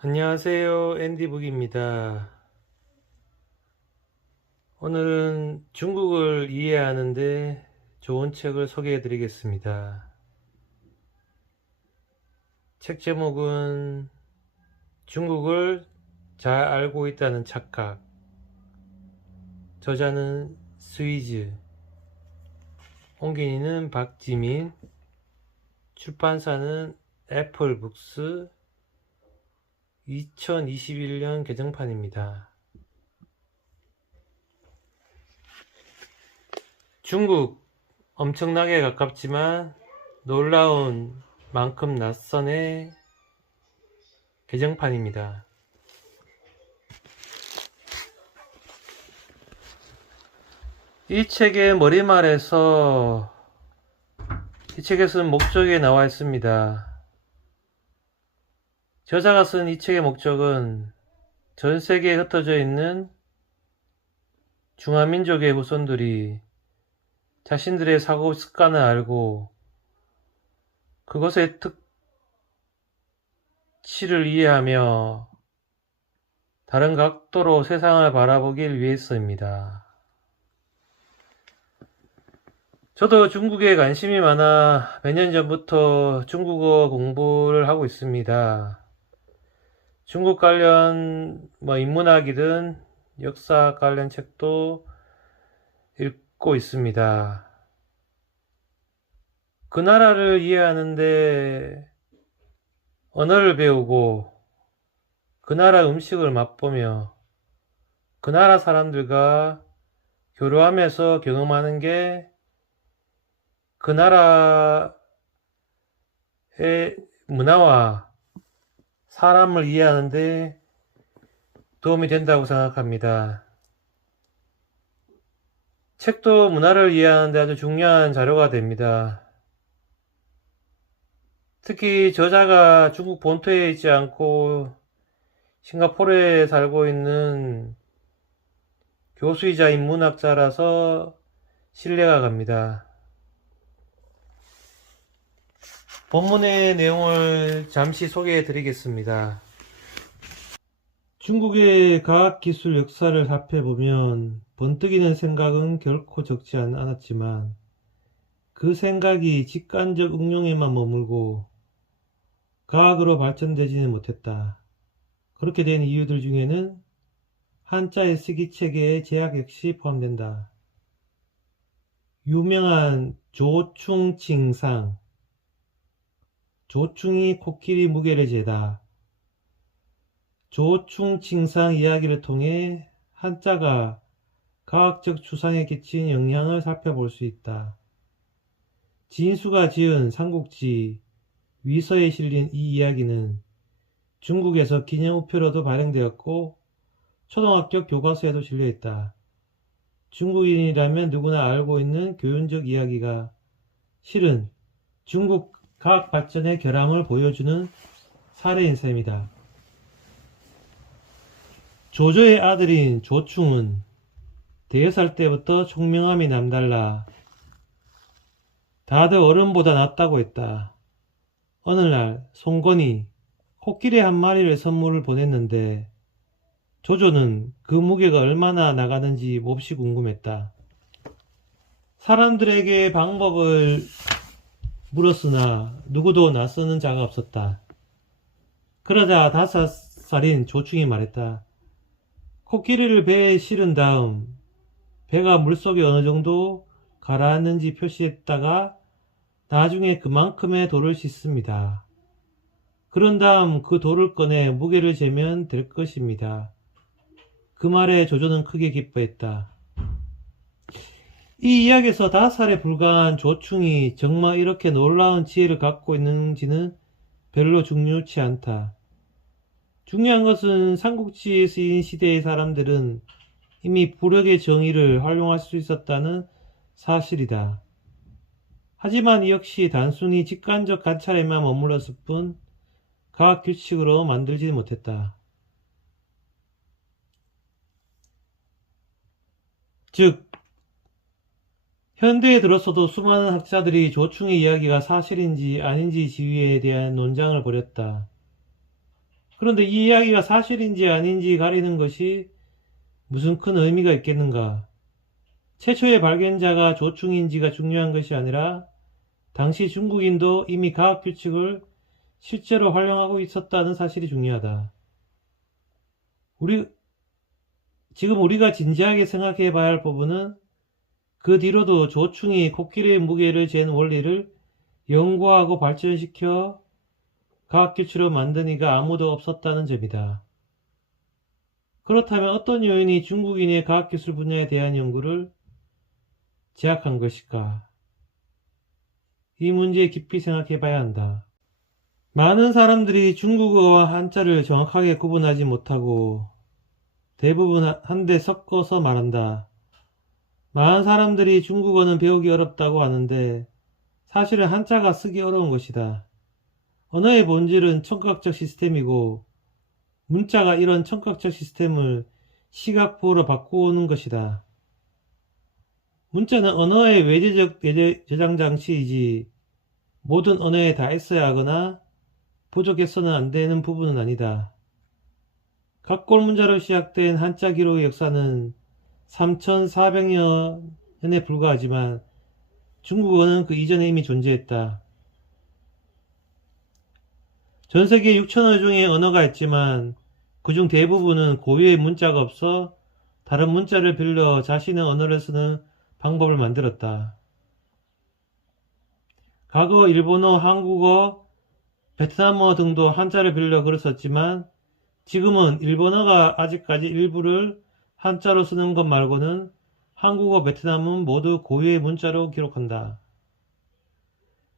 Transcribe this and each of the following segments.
안녕하세요. 앤디북입니다. 오늘은 중국을 이해하는데 좋은 책을 소개해 드리겠습니다. 책 제목은 중국을 잘 알고 있다는 착각. 저자는 스위즈, 옮긴이는 박지민, 출판사는 애플북스, 2021년 개정판입니다. 중국 엄청나게 가깝지만 놀라운 만큼 낯선의 개정판입니다. 이 책의 머리말에서 이 책에 쓴 목적이 나와 있습니다. 저자가 쓴 이 책의 목적은 전 세계에 흩어져 있는 중화민족의 후손들이 자신들의 사고 습관을 알고 그것의 특치를 이해하며 다른 각도로 세상을 바라보길 위해서입니다. 저도 중국에 관심이 많아 몇 년 전부터 중국어 공부를 하고 있습니다. 중국 관련 인문학이든 역사 관련 책도 읽고 있습니다. 그 나라를 이해하는데 언어를 배우고 그 나라 음식을 맛보며 그 나라 사람들과 교류하면서 경험하는 게 그 나라의 문화와 사람을 이해하는데 도움이 된다고 생각합니다. 책도 문화를 이해하는데 아주 중요한 자료가 됩니다. 특히 저자가 중국 본토에 있지 않고 싱가포르에 살고 있는 교수이자 인문학자라서 신뢰가 갑니다. 본문의 내용을 잠시 소개해 드리겠습니다. 중국의 과학기술 역사를 살펴보면 번뜩이는 생각은 결코 적지 않았지만 그 생각이 직관적 응용에만 머물고 과학으로 발전되지는 못했다. 그렇게 된 이유들 중에는 한자의 쓰기 체계의 제약 역시 포함된다. 유명한 조충칭상, 조충이 코끼리 무게를 재다. 조충칭상 이야기를 통해 한자가 과학적 추상에 끼친 영향을 살펴볼 수 있다. 진수가 지은 삼국지 위서에 실린 이 이야기는 중국에서 기념우표로도 발행되었고 초등학교 교과서에도 실려있다. 중국인이라면 누구나 알고 있는 교훈적 이야기가 실은 중국 과학 발전의 결함을 보여주는 사례인 셈이다. 조조의 아들인 조충은 5살 때부터 총명함이 남달라 다들 어른보다 낫다고 했다. 어느 날 송건이 코끼리 한 마리를 선물을 보냈는데 조조는 그 무게가 얼마나 나가는지 몹시 궁금했다. 사람들에게 방법을 물었으나 누구도 나서는 자가 없었다. 그러자 5살인 조충이 말했다. 코끼리를 배에 실은 다음 배가 물속에 어느 정도 가라앉는지 표시했다가 나중에 그만큼의 돌을 싣습니다. 그런 다음 그 돌을 꺼내 무게를 재면 될 것입니다. 그 말에 조조는 크게 기뻐했다. 이 이야기에서 5살에 불과한 조충이 정말 이렇게 놀라운 지혜를 갖고 있는지는 별로 중요치 않다. 중요한 것은 삼국지에 쓰인 시대의 사람들은 이미 부력의 정의를 활용할 수 있었다는 사실이다. 하지만 이 역시 단순히 직관적 관찰에만 머물렀을 뿐 과학 규칙으로 만들지 못했다. 즉 현대에 들어서도 수많은 학자들이 조충의 이야기가 사실인지 아닌지 지위에 대한 논쟁을 벌였다. 그런데 이 이야기가 사실인지 아닌지 가리는 것이 무슨 큰 의미가 있겠는가? 최초의 발견자가 조충인지가 중요한 것이 아니라 당시 중국인도 이미 과학 규칙을 실제로 활용하고 있었다는 사실이 중요하다. 지금 우리가 진지하게 생각해 봐야 할 부분은 그 뒤로도 조충이 코끼리의 무게를 잰 원리를 연구하고 발전시켜 과학규칙으로 만든 이가 아무도 없었다는 점이다. 그렇다면 어떤 요인이 중국인의 과학기술 분야에 대한 연구를 제약한 것일까? 이 문제에 깊이 생각해 봐야 한다. 많은 사람들이 중국어와 한자를 정확하게 구분하지 못하고 대부분 한데 섞어서 말한다. 많은 사람들이 중국어는 배우기 어렵다고 하는데 사실은 한자가 쓰기 어려운 것이다. 언어의 본질은 청각적 시스템이고 문자가 이런 청각적 시스템을 시각부호로 바꾸는 것이다. 문자는 언어의 외재적 저장 장치이지 모든 언어에 다 있어야 하거나 부족해서는 안 되는 부분은 아니다. 각골 문자로 시작된 한자 기록의 역사는 3400여 년에 불과하지만 중국어는 그 이전에 이미 존재했다. 전 세계 6천여 종의 언어가 있지만 그중 대부분은 고유의 문자가 없어 다른 문자를 빌려 자신의 언어를 쓰는 방법을 만들었다. 과거 일본어, 한국어, 베트남어 등도 한자를 빌려 글을 썼지만 지금은 일본어가 아직까지 일부를 한자로 쓰는 것 말고는 한국어, 베트남은 모두 고유의 문자로 기록한다.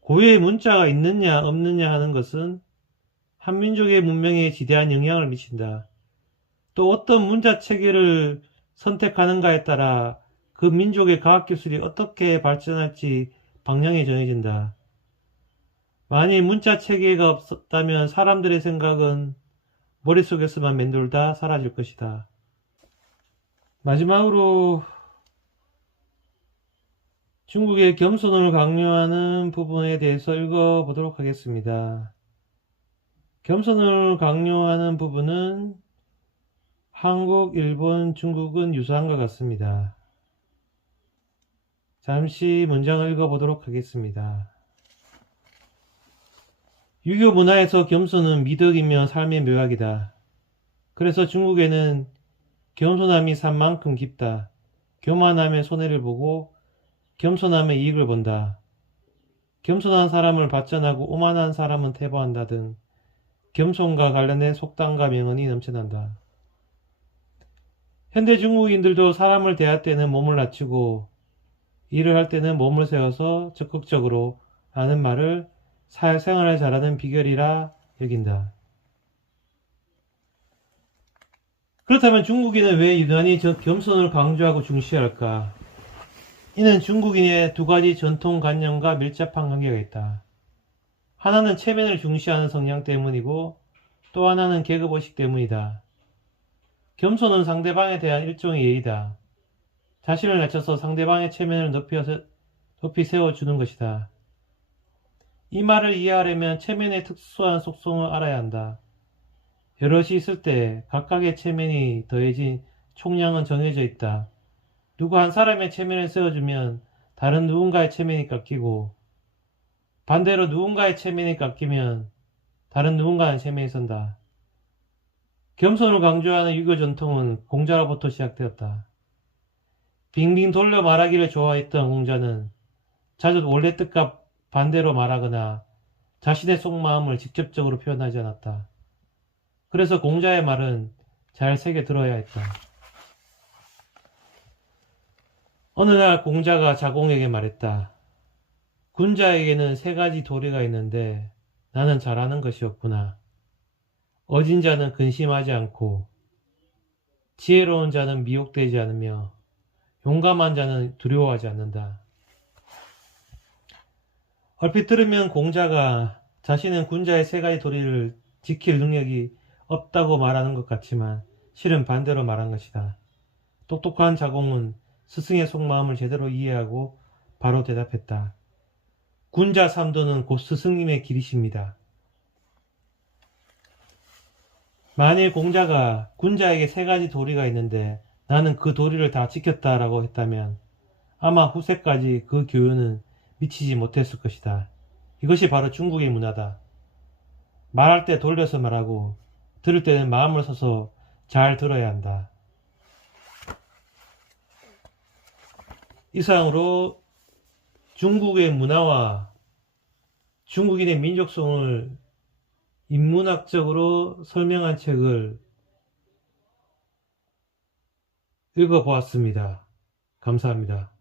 고유의 문자가 있느냐 없느냐 하는 것은 한민족의 문명에 지대한 영향을 미친다. 또 어떤 문자 체계를 선택하는가에 따라 그 민족의 과학기술이 어떻게 발전할지 방향이 정해진다. 만일 문자 체계가 없었다면 사람들의 생각은 머릿속에서만 맴돌다 사라질 것이다. 마지막으로 중국의 겸손을 강요하는 부분에 대해서 읽어보도록 하겠습니다. 겸손을 강요하는 부분은 한국, 일본, 중국은 유사한 것 같습니다. 잠시 문장을 읽어보도록 하겠습니다. 유교 문화에서 겸손은 미덕이며 삶의 묘약이다. 그래서 중국에는 겸손함이 산만큼 깊다. 교만함의 손해를 보고 겸손함의 이익을 본다. 겸손한 사람을 받전하고 오만한 사람은 퇴보한다 등 겸손과 관련된 속담과 명언이 넘쳐난다. 현대 중국인들도 사람을 대할 때는 몸을 낮추고 일을 할 때는 몸을 세워서 적극적으로 하는 말을 사회생활을 잘하는 비결이라 여긴다. 그렇다면 중국인은 왜 유난히 겸손을 강조하고 중시할까? 이는 중국인의 두 가지 전통관념과 밀접한 관계가 있다. 하나는 체면을 중시하는 성향 때문이고 또 하나는 계급의식 때문이다. 겸손은 상대방에 대한 일종의 예의다. 자신을 낮춰서 상대방의 체면을 높이 세워주는 것이다. 이 말을 이해하려면 체면의 특수한 속성을 알아야 한다. 여럿이 있을 때 각각의 체면이 더해진 총량은 정해져 있다. 누구 한 사람의 체면을 세워주면 다른 누군가의 체면이 깎이고 반대로 누군가의 체면이 깎이면 다른 누군가의 체면이 선다. 겸손을 강조하는 유교 전통은 공자로부터 시작되었다. 빙빙 돌려 말하기를 좋아했던 공자는 자주 원래 뜻과 반대로 말하거나 자신의 속마음을 직접적으로 표현하지 않았다. 그래서 공자의 말은 잘 새겨 들어야 했다. 어느 날 공자가 자공에게 말했다. 군자에게는 세 가지 도리가 있는데 나는 잘하는 것이 없구나. 어진 자는 근심하지 않고 지혜로운 자는 미혹되지 않으며 용감한 자는 두려워하지 않는다. 얼핏 들으면 공자가 자신은 군자의 세 가지 도리를 지킬 능력이 없다고 말하는 것 같지만 실은 반대로 말한 것이다. 똑똑한 자공은 스승의 속마음을 제대로 이해하고 바로 대답했다. 군자 삼도는 곧 스승님의 길이십니다. 만일 공자가 군자에게 세 가지 도리가 있는데 나는 그 도리를 다 지켰다라고 했다면 아마 후세까지 그 교훈은 미치지 못했을 것이다. 이것이 바로 중국의 문화다. 말할 때 돌려서 말하고 들을 때는 마음을 써서 잘 들어야 한다. 이상으로 중국의 문화와 중국인의 민족성을 인문학적으로 설명한 책을 읽어보았습니다. 감사합니다.